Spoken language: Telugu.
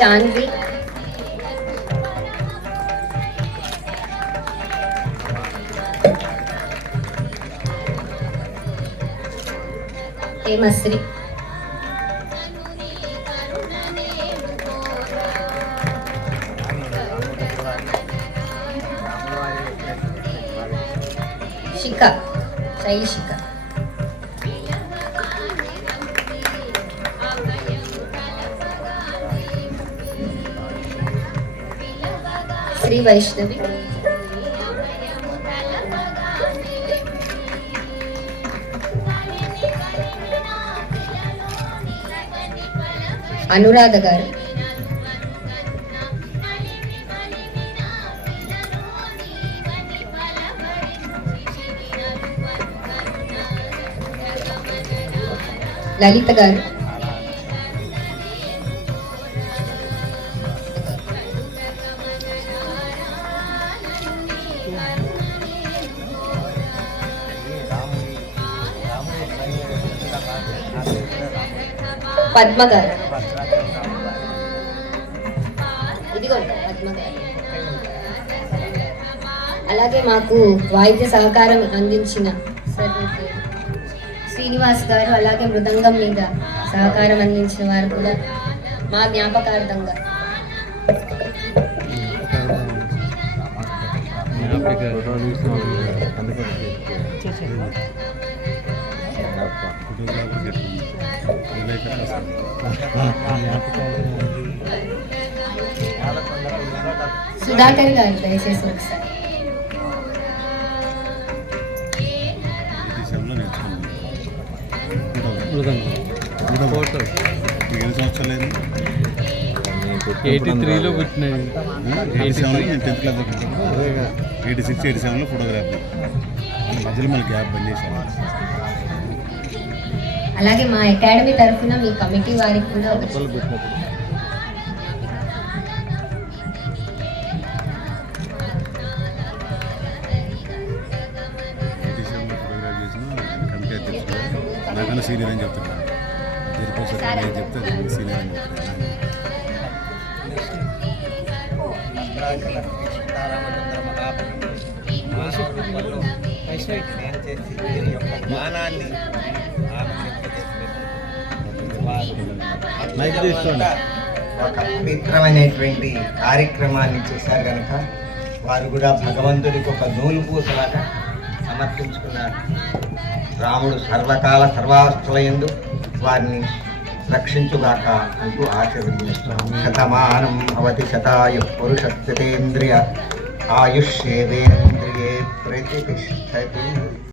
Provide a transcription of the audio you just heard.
శాన్వి, హేమశ్రీ, శిఖ, శైషిక, శ్రీ వైష్ణవి, అనురాధ గారు, లలిత గారు, పద్మ గారు, ఇదిగోండి పద్మ గారు. అలాగే మాకు వాయిద్య సహకారం అందించిన సార్ శ్రీనివాస్ గారు, అలాగే మృదంగం మీద సహకారం అందించిన వారు కూడా మా జ్ఞాపకార్థంగా సుధాకర్ గారు దయచేసి ఒకసారి. ఎన్ని సంవత్సరాలు 83లో పుట్టినాయి. 87 నేను 10th క్లాస్ దగ్గర 86, 87లో ఫోటోగ్రాఫీ మధ్యలో మళ్ళీ గ్యాప్ బంద్ చేశాను. అలాగే మా అకాడమీ తరఫున మీ కమిటీ వారికి కూడా ఒక నాకన్నా సీనియర్ అని చెప్తున్నాను. దీనికోసం నేను చెప్తే సీనియర్ అని చెప్తున్నాను. ఒక పవిత్రమైనటువంటి కార్యక్రమాన్ని చేశారు కనుక వారు కూడా భగవంతుడికి ఒక నూలు పూసలాగా సమర్పించుకున్నారు. రాముడు సర్వకాల సర్వావస్థలయందు వారిని రక్షించుగాక అంటూ ఆశీర్వదిస్తున్నాం. శతమానం భవతి శతాయు పురుషస్యతేంద్రియ ఆయుష్యేవేంద్రియే ప్రతిష్టతి.